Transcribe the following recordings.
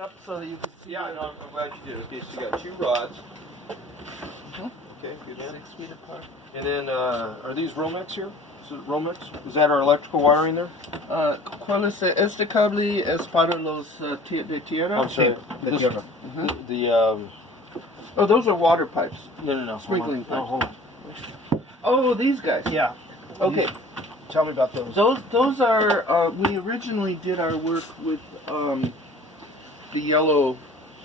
Up so that you can see. Yeah, no, I'm glad you did. Okay, so you got 2 rods. Okay, good man. 6 feet apart. And then, are these Romex here? Is it Romex? Is that our electrical wiring there? ¿Cuál es este cable? Es para los de tierra? I'm sorry. The This- tierra. Oh, those are water pipes. no. Sprinkling hold on. pipes. Oh, hold on. Oh, these guys. Yeah. Okay. Tell me about those. Those are. We originally did our work with the yellow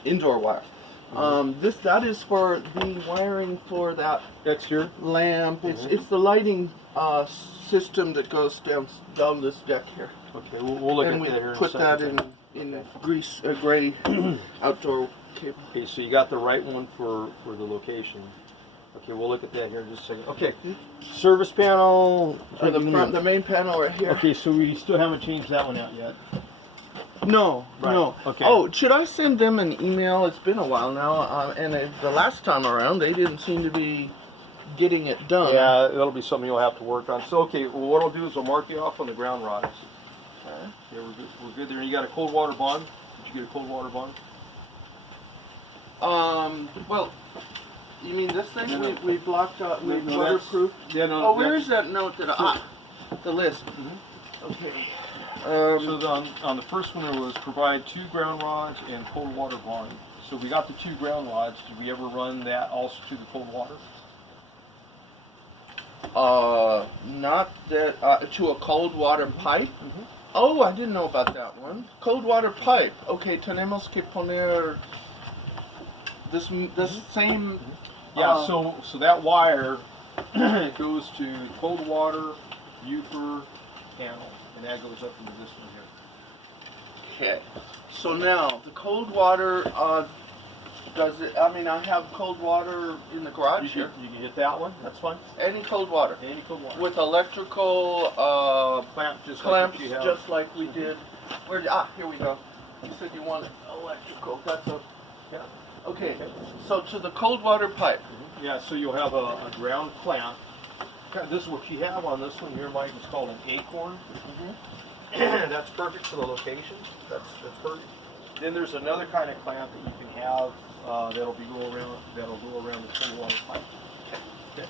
indoor wire. That is for the wiring for that That's here. lamp. It's the lighting system that goes down this deck here. Okay, we'll look And at we that here put in a that second. in gray outdoor cable. Okay, so you got the right one for the location. Okay, we'll look at that here in just a second. Okay, service panel. For the main panel right here. Okay, so we still haven't changed that one out yet. No, Right, no. okay. Oh, should I send them an email? It's been a while now, and the last time around they didn't seem to be getting it done. Yeah, that'll be something you'll have to work on. So, okay, well, what I'll do is I'll mark you off on the ground rods. Okay. Yeah, we're good there. You got a cold water bond? Did you get a cold water bond? Well, you mean this thing? No. We blocked out. We No, waterproof. Yeah, no. Oh, where is that note that the list? Okay. So on the first one, it was provide 2 ground rods and cold water bond. So we got the 2 ground rods. Did we ever run that also to the cold water? Not that to a cold water pipe. Oh, I didn't know about that one. Cold water pipe. Okay, tenemos que poner this same. Yeah. So that wire goes to cold water, UFR panel, and that goes up into this one here. Okay. So now the cold water. Does it? I mean, I have cold water in the garage here. You can hit that one. That's fine. Any cold water Any cold water. with electrical Clamp just clamps, like you have. just like we did. Where? Here we go. You said you wanted electrical. That's a. Yeah. Okay. So to the cold water pipe. Yeah, so you'll have a ground clamp. This is what you have on this one here, Mike. It's called an acorn. That's perfect for the location. That's perfect. Then there's another kind of clamp that you can have that'll go around the cold water pipe. Okay.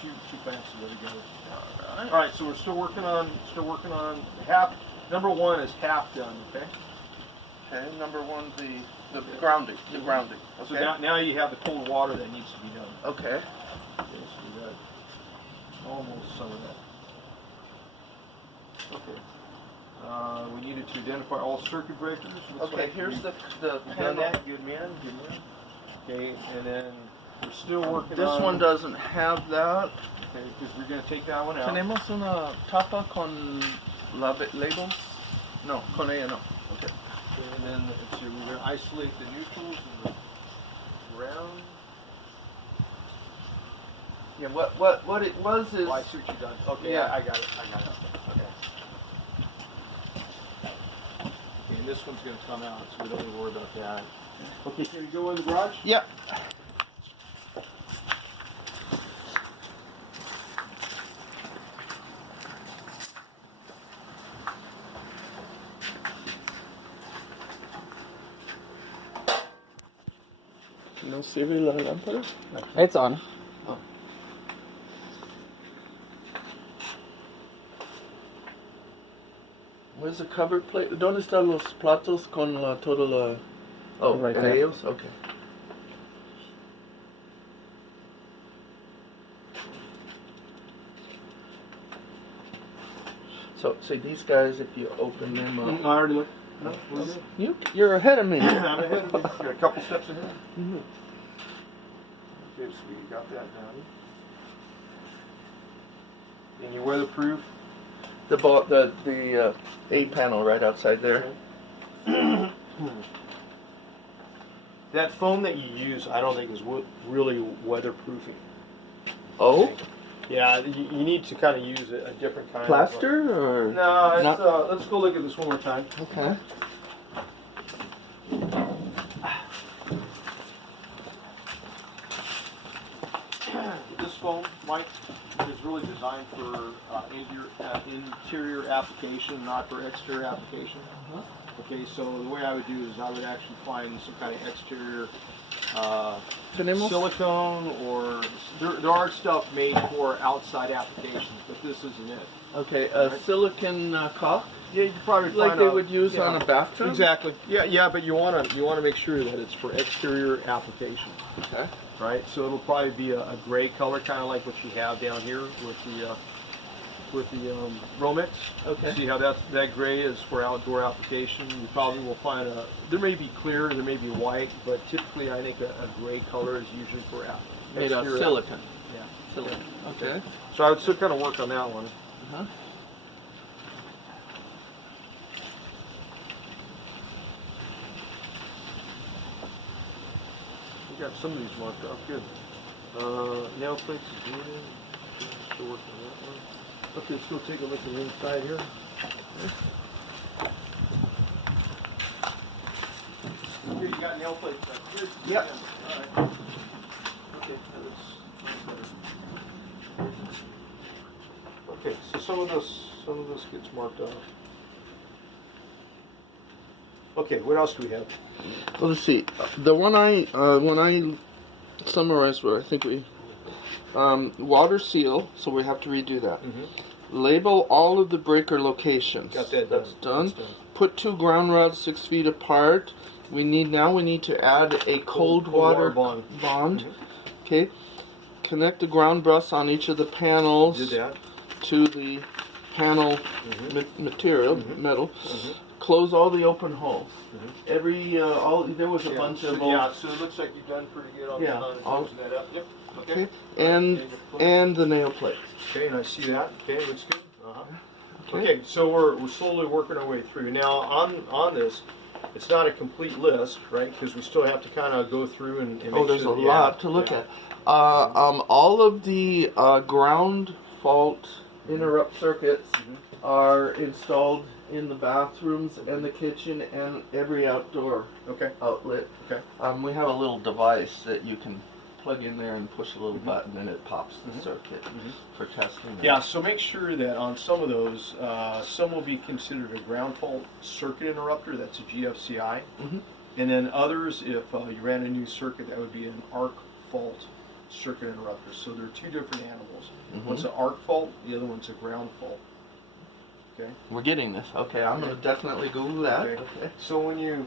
Two clamps that go together. All right. So we're still working on half. Number 1 is half done. Okay. Okay. Number 1, the grounding. The grounding. Okay. So now you have the cold water that needs to be done. Okay. Okay, so we got almost some of that. Okay. We needed to identify all circuit breakers. Looks Okay. like Here's the you've done panel. that. Good man. Good man. Okay, and then we're still working This on. one doesn't have that. Okay, because we're going to take that one out. Tenemos una tapa con labels? No, con ella no. Okay. Okay, and then let's see, we're going to isolate the neutrals and the ground. Yeah. What it was is. Oh, I see what you've done. Okay, Yeah. I got it. Okay. Okay, and this one's going to come out, so we don't need to worry about that. Okay, can we go in the garage? Yeah. ¿No sirve la lámpara? It's on. Where's the cover plate? ¿Dónde están los platos con toda la... Oh, Right en there. ellos? Okay. So, these guys, if you open them up... I already looked. No, we're good. You're ahead of me. I'm ahead of you. You're a couple steps ahead. Okay, so we got that done. And you're weatherproof. The A panel right outside there. That foam that you use, I don't think is really weatherproofing. Oh? Yeah, you need to kind of use a different kind Plaster or? of... No, it's, Not- let's go look at this one more time. Okay. This foam, Mike, is really designed for interior application, not for exterior application. Okay, so the way I would do is I would actually find some kind of exterior Tenemos? silicone, or there are stuff made for outside applications, but this isn't it. Okay, a Right. silicon caulk, Yeah, you could probably like find they a- would use yeah. on a bathtub. Exactly. Yeah, but you wanna make sure that it's for exterior application, Okay. right? So it'll probably be a gray color, kind of like what you have down here with the Romix. Okay. See how that gray is for outdoor application. You probably will find there may be clear, there may be white, but typically I think a gray color is usually for Made of exterior silicon. Yeah. Silicon. Okay. So I would still kind of work on that one. Uh-huh. We got some of these marked off. Good. Nail plates again. Still working on that one. Okay, let's go take a look at the inside here. Okay, you got nail plates back here. Yep. All right. Okay, okay, so some of this gets marked off. Okay, what else do we have? Well, let's see. The one when I summarized what I think we water seal, so we have to redo that. Label all of the breaker locations. Got that done. That's done. That's done. Put 2 ground rods 6 feet apart. We need to add a cold water bond. bond. Okay. Connect the ground brush on each of the panels Did that. to the panel material, metal. Close all the open holes. Every there was a bunch of yeah, so it looks like you've done pretty good on Yeah, on all- closing that up. Yep. okay, and the nail plates. Okay, and I see that. Okay, looks good. Okay. Okay, so we're slowly working our way through. Now on this, it's not a complete list, right? Because we still have to kind of go through and make Oh, there's sure a that- lot to look yeah. at. All of the ground fault interrupt circuits are installed in the bathrooms and the kitchen and every outdoor Okay. outlet. Okay. We have a little device that you can plug in there and push a little button and it pops the circuit for testing. Yeah, so make sure that on some of those, some will be considered a ground fault circuit interrupter. That's a GFCI. And then others, if you ran a new circuit, that would be an arc fault circuit interrupter. So they're two different animals. One's an arc fault, the other one's a ground fault. Okay. We're getting this. Okay, I'm going to definitely Google that. Okay. Okay. So when you,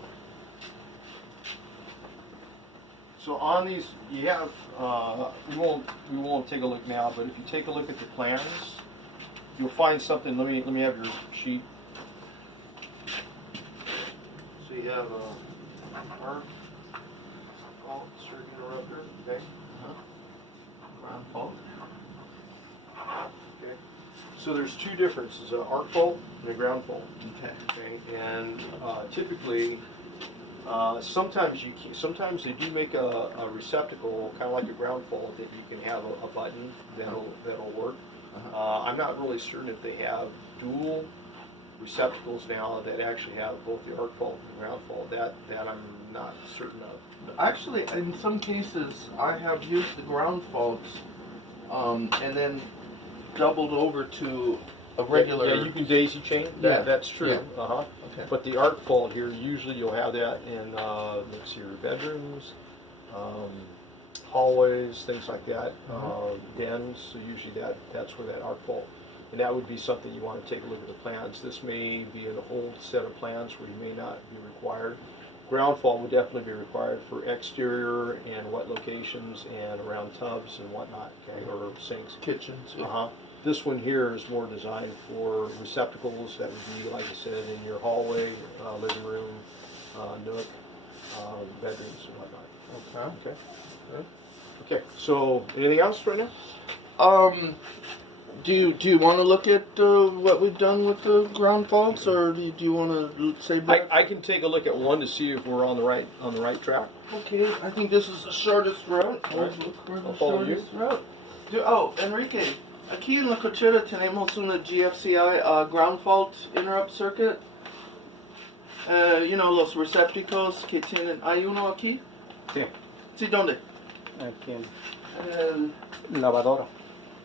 so on these, you have, we won't take a look now, but if you take a look at the plans, you'll find something. Let me have your sheet. So you have a arc fault circuit interrupter. Okay. Ground fault. Okay. So there's two differences: an arc fault and a ground fault. Okay. Okay, and typically, sometimes they do make a receptacle, kind of like a ground fault, that you can have a button that'll work. I'm not really certain if they have dual receptacles now that actually have both the arc fault and the ground fault. That I'm not certain of. Actually, in some cases, I have used the ground faults and then doubled over to a regular. Yeah, you can daisy chain. Yeah. That's true. Yeah. Okay. But the arc fault here, usually you'll have that in let's see, your bedrooms, hallways, things like that, dens. So usually that's where that arc fault, and that would be something you want to take a look at the plans. This may be an old set of plans where you may not be required. Ground fault would definitely be required for exterior and wet locations and around tubs and whatnot, okay, or sinks. Kitchens. This one here is more designed for receptacles that would be, like I said, in your hallway, living room, nook, bedrooms and whatnot. Okay. Okay. Okay. So, anything else right now? Do you want to look at what we've done with the ground faults, or do you want to say back? I can take a look at one to see if we're on the right track. Okay, I think this is the shortest route. Alright. Look for the I'll follow you. shortest route. Enrique, aquí en la cochera tenemos una GFCI ground fault interrupt circuit. Los receptacles que tienen. ¿Hay uno aquí? Sí, Sí, ¿dónde? aquí en En lavadora.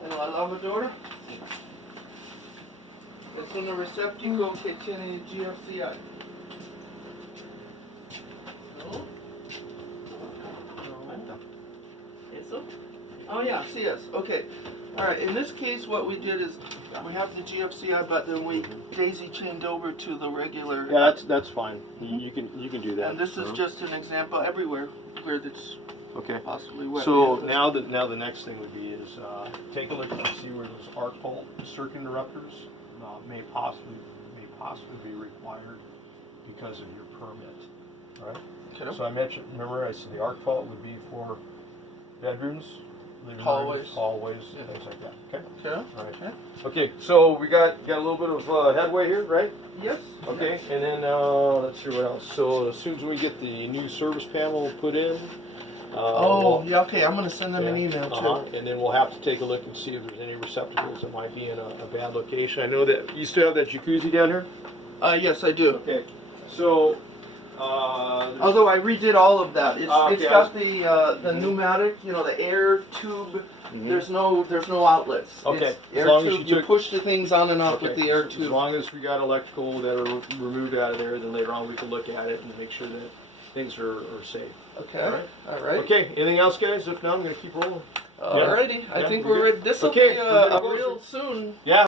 la lavadora. Es un receptáculo que tiene GFCI. Oh yeah, CS. Okay. All right. In this case, what we did is we have the GFCI, but then we daisy chained over to the regular. Yeah, that's fine. You can do that. And this is just an example everywhere where it's okay. possibly wet. So now the next thing would be is take a look and see where those arc fault circuit interrupters may possibly be required because of your permit. All right. Okay. So I mentioned, remember I said the arc fault would be for bedrooms, living Hallways. rooms, hallways, Yeah. things like that. Okay. Okay. All right. Okay. Okay. So we got a little bit of headway here, right? Yes. Okay. Yes. And then let's see what else. So as soon as we get the new service panel put in. Oh, yeah. Okay. I'm gonna send them an email too. And then we'll have to take a look and see if there's any receptacles that might be in a bad location. I know that you still have that jacuzzi down here. Yes, I do. Okay. So. Although I redid all of that, it's okay, got the pneumatic, you know, the air tube. There's no outlets. Okay, It's as air long as tube. you You took- push the things on and off Okay, with the air As tube. long as we got electrical that are removed out of there, then later on we can look at it and make sure that things are safe. Okay. Alright. All right. Okay. Anything else, guys? If not, I'm going to keep rolling. Alrighty. I Yeah, think we're we're ready. This will Okay, be we're getting a closer. real soon. Yeah.